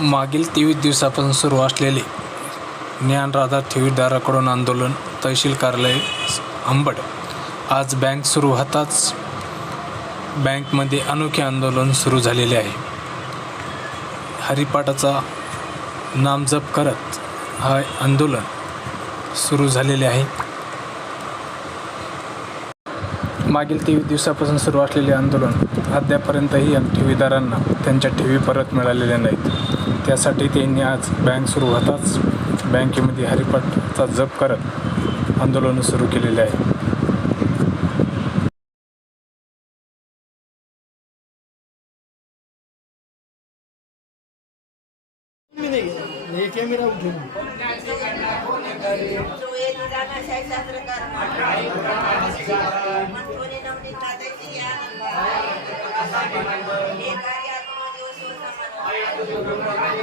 मागील तेवीस दिवसापासून सुरू असलेले ज्ञानराधा ठेवीदाराकडून आंदोलन तहसील कार्यालय अंबड. आज बँक सुरू होताच बँकमध्ये अनोखे आंदोलन सुरू झालेले आहे. हरिपाठाचा नामजप करत हा आंदोलन सुरू झालेले आहे. मागील तेवीस दिवसापासून सुरू असलेले आंदोलन अद्यापर्यंतही या ठेवीदारांना त्यांच्या ठेवी परत मिळालेल्या नाहीत. त्यासाठी त्यांनी आज बँक सुरू होताच. बँकेमध्ये हरिपाठाचा जप करत आंदोलन सुरू केलेले आहे.